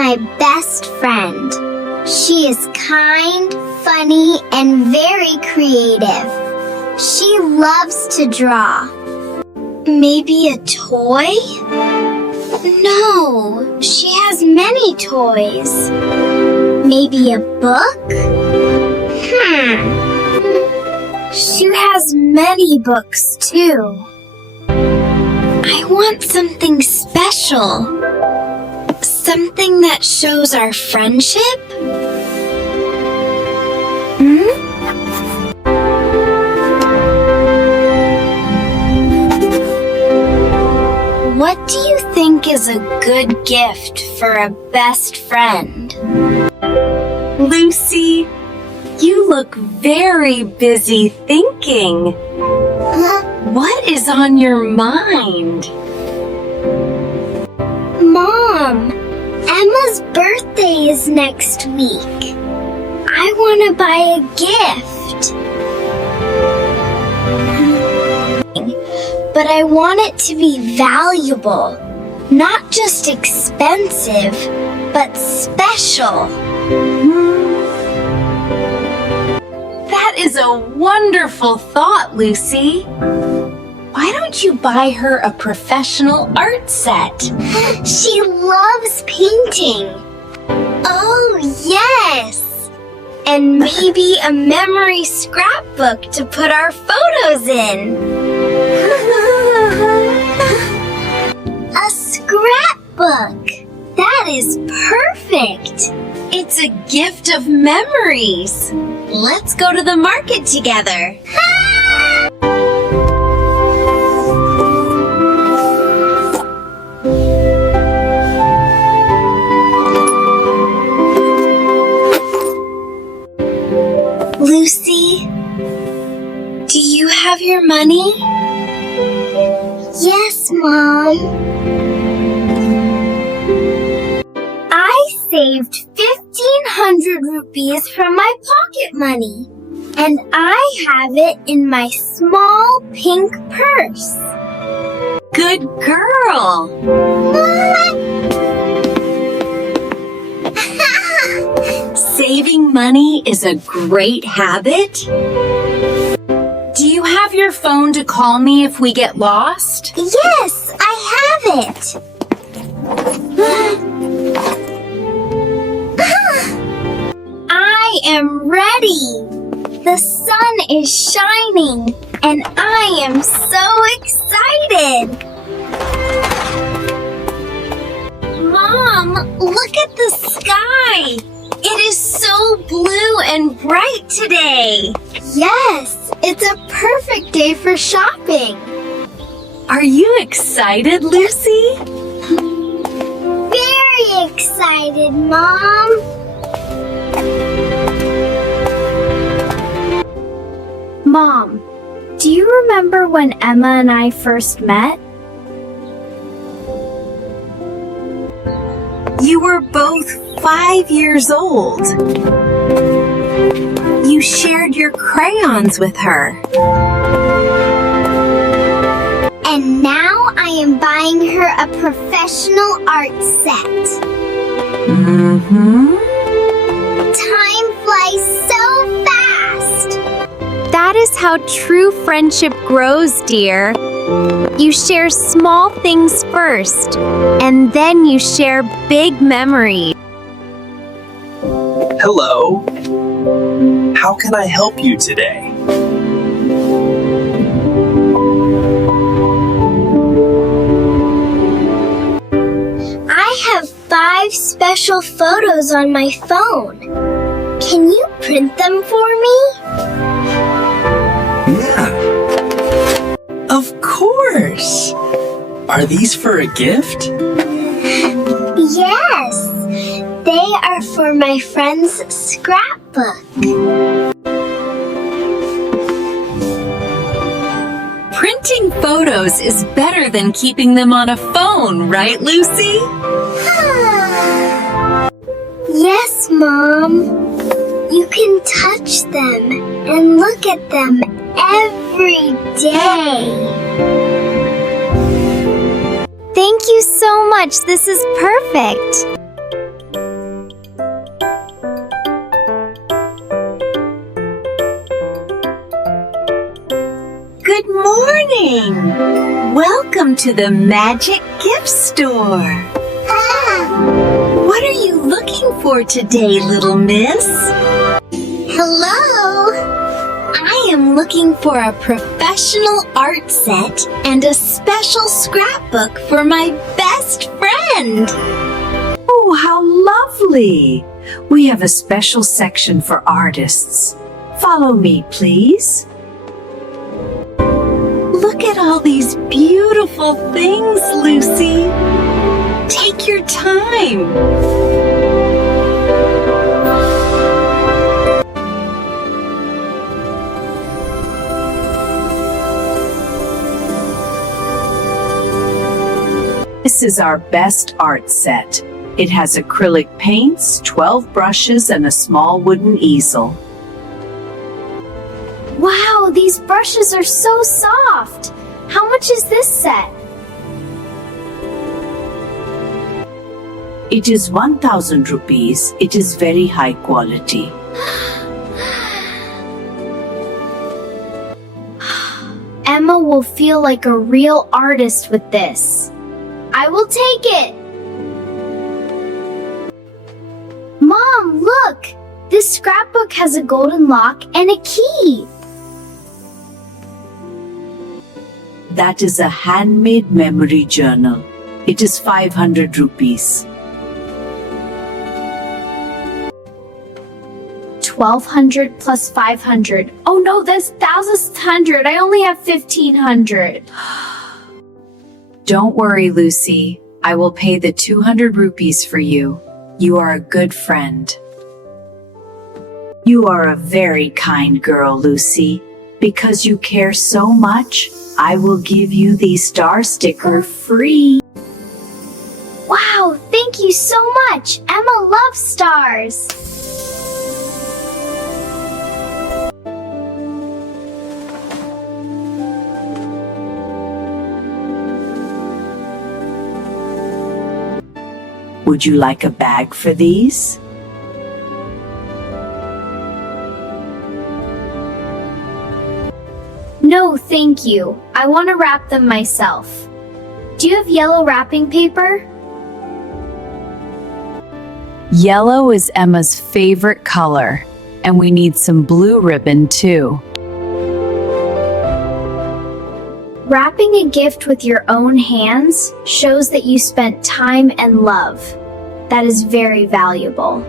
my best friend. She is kind, funny, and very creative. She loves to draw. Maybe a toy? No, she has many toys. Maybe a book? She has many books too. I want something special. Something that shows our friendship? What do you think is a good gift for a best friend? Lucy, you look very busy thinking. What is on your mind? Mom, Emma's birthday is next week. I want to buy a gift. But I want it to be valuable. Not just expensive, but special. That is a wonderful thought, Lucy. Why don't you buy her a professional art set? She loves painting. Oh, yes. And maybe a memory scrapbook to put our photos in. A scrapbook. That is perfect. It's a gift of memories. Let's go to the market together. Lucy, Do you have your money? yes, Mom. I saved 1,500 rupees from my pocket money, and I have it in my small pink purse. Good girl. Saving money is a great habit. Do you have your phone to call me if we get lost? Yes, I have it. I am ready. The sun is shining, and I am so excited. Mom, look at the sky. It is so blue and bright today. Yes, it's a perfect day for shopping. Are you excited, Lucy? Very excited, Mom. Mom, do you remember when Emma and I first met? You were both 5 years old. You shared your crayons with her. And now I am buying her a professional art set. Time flies so fast. That is how true friendship grows, dear. You share small things first, and then you share big memories. Hello. How can I help you today? I have 5 special photos on my phone. Can you print them for me? Yeah. Of course. Are these for a gift? Yes. They are for my friend's scrapbook. Printing photos is better than keeping them on a phone, right, Lucy? Yes, Mom. You can touch them and look at them every day. Thank you so much. This is perfect. morning! Welcome to the Magic Gift Store. What are you looking for today, little miss? Hello? I am looking for a professional art set and a special scrapbook for my best friend. Oh, how lovely! We have a special section for artists. Follow me, please. Look at all these beautiful things, Lucy. Take your time. This is our best art set. It has acrylic paints, 12 brushes, and a small wooden easel. Wow, these brushes are so soft. How much is this set? It is 1,000 rupees. It is very high quality. Emma will feel like a real artist with this. I will take it. Mom, look! This scrapbook has a golden lock and a key. That is a handmade memory journal. It is 500 rupees. 1,200 plus 500. Oh no, that's 1,100. I only have 1,500. Don't worry, Lucy. I will pay the 200 rupees for you. You are a good friend. You are a very kind girl, Lucy. Because you care so much, I will give you the star sticker free. Wow, thank you so much. Emma loves stars. Would you like a bag for these? No, thank you. I want to wrap them myself. Do you have yellow wrapping paper? Yellow is Emma's favorite color, and we need some blue ribbon too. Wrapping a gift with your own hands shows that you spent time and love. That is very valuable.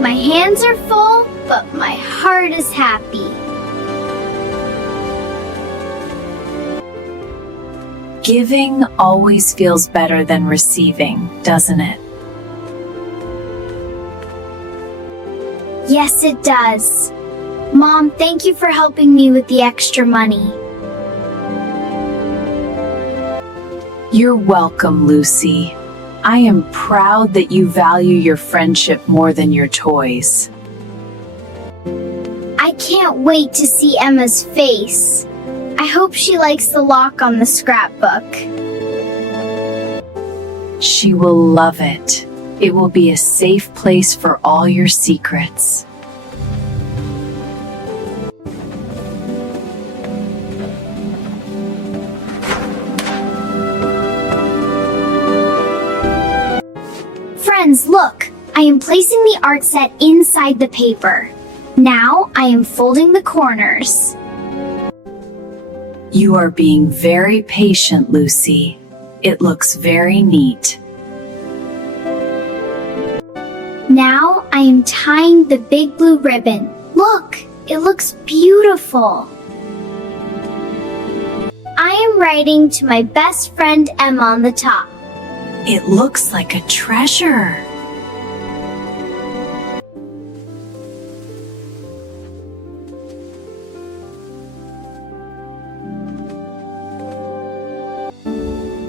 My hands are full, but my heart is happy. Giving always feels better than receiving, doesn't it? Yes, it does. Mom, thank you for helping me with the extra money. You're welcome, Lucy. I am proud that you value your friendship more than your toys. I can't wait to see Emma's face. I hope she likes the lock on the scrapbook. She will love it. It will be a safe place for all your secrets. Friends, look! I am placing the art set inside the paper. Now I am folding the corners. You are being very patient, Lucy. It looks very neat. Now I am tying the big blue ribbon. Look, it looks beautiful. I am writing to my best friend Emma on the top. It looks like a treasure.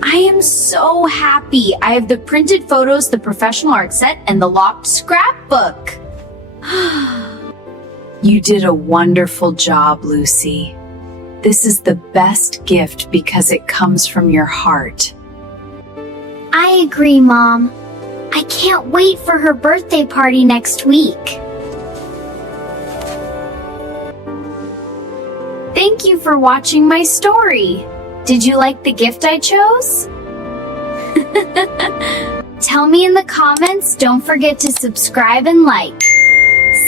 I am so happy. I have the printed photos, the professional art set, and the locked scrapbook. You did a wonderful job, Lucy. This is the best gift because it comes from your heart. I agree, Mom. I can't wait for her birthday party next week. Thank you for watching my story. Did you like the gift I chose? Tell me in the comments. Don't forget to subscribe and like.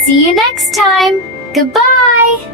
See you next time. Goodbye.